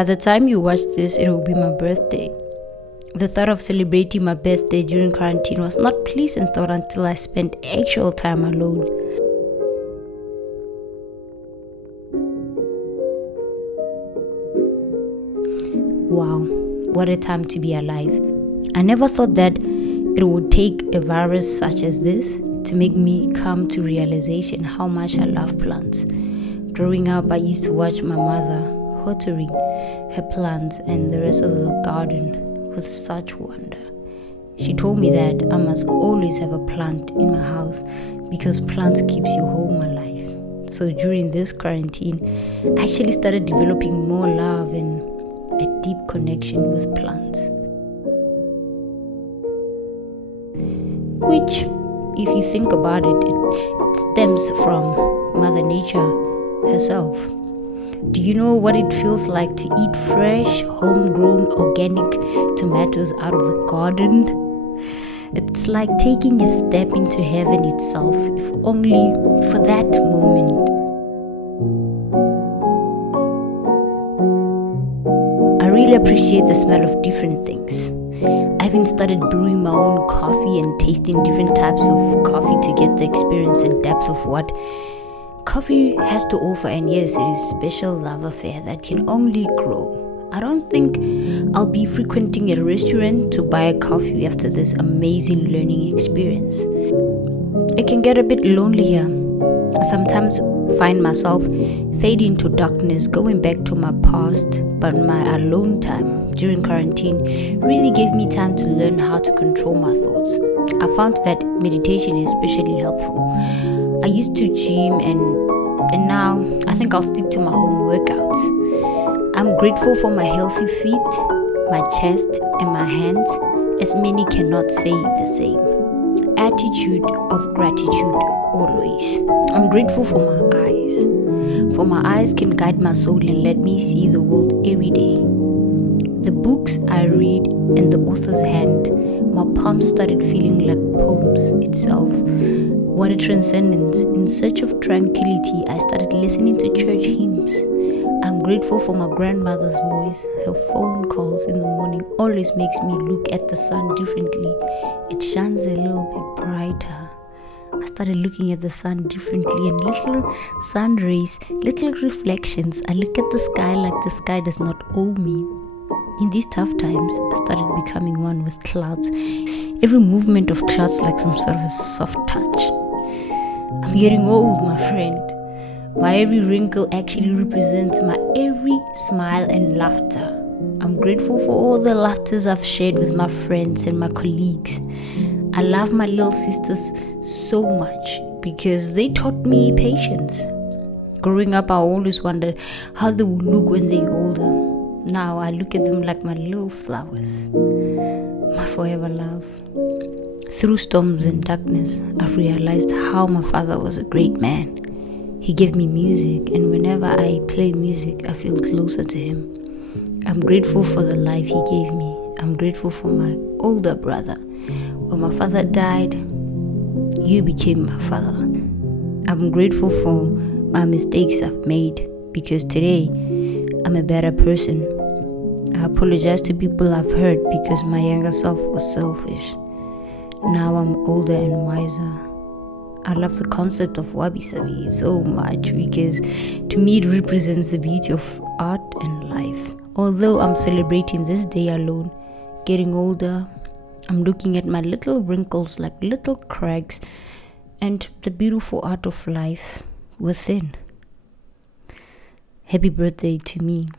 By the time you watch this, it will be my birthday. The thought of celebrating my birthday during quarantine was not pleasant thought until I spent actual time alone. Wow, what a time to be alive. I never thought that it would take a virus such as this to make me come to realization how much I love plants. Growing up, I used to watch my mother watering her plants and the rest of the garden with such wonder. She told me that I must always have a plant in my house because plants keeps your home alive. So during this quarantine, I actually started developing more love and a deep connection with plants. Which, if you think about it, it stems from Mother Nature herself. Do you know what it feels like to eat fresh, homegrown, organic tomatoes out of the garden? It's like taking a step into heaven itself, if only for that moment. I really appreciate the smell of different things. I even started brewing my own coffee and tasting different types of coffee to get the experience and depth of what coffee has to offer. And yes, it is a special love affair that can only grow. I don't think I'll be frequenting a restaurant to buy a coffee after this amazing learning experience. It can get a bit lonely here. I sometimes find myself fading into darkness, going back to my past, but my alone time during quarantine really gave me time to learn how to control my thoughts. I found that meditation is especially helpful. I used to gym and now I think I'll stick to my home workouts. I'm grateful for my healthy feet, my chest, and my hands, as many cannot say the same. Attitude of gratitude always. I'm grateful for my eyes. For my eyes can guide my soul and let me see the world every day. The books I read and the author's hand, my palms started feeling like poems itself. What a transcendence. In search of tranquility, I started listening to church hymns. I'm grateful for my grandmother's voice. Her phone calls in the morning always makes me look at the sun differently. It shines a little bit brighter. I started looking at the sun differently, and little sun rays, little reflections. I look at the sky like the sky does not owe me. In these tough times, I started becoming one with clouds. Every movement of clouds like some sort of a soft touch. I'm getting old, my friend. My every wrinkle actually represents my every smile and laughter. I'm grateful for all the laughters I've shared with my friends and my colleagues. I love my little sisters so much because they taught me patience. Growing up, I always wondered how they would look when they're older. Now I look at them like my little flowers, my forever love. Through storms and darkness, I've realized how my father was a great man. He gave me music, and whenever I play music, I feel closer to him. I'm grateful for the life he gave me. I'm grateful for my older brother. When my father died, you became my father. I'm grateful for my mistakes I've made because today I'm a better person. I apologize to people I've hurt because my younger self was selfish. Now I'm older and wiser. I love the concept of Wabi-sabi so much because to me it represents the beauty of art and life. Although I'm celebrating this day alone, getting older, I'm looking at my little wrinkles like little cracks and the beautiful art of life within. Happy birthday to me.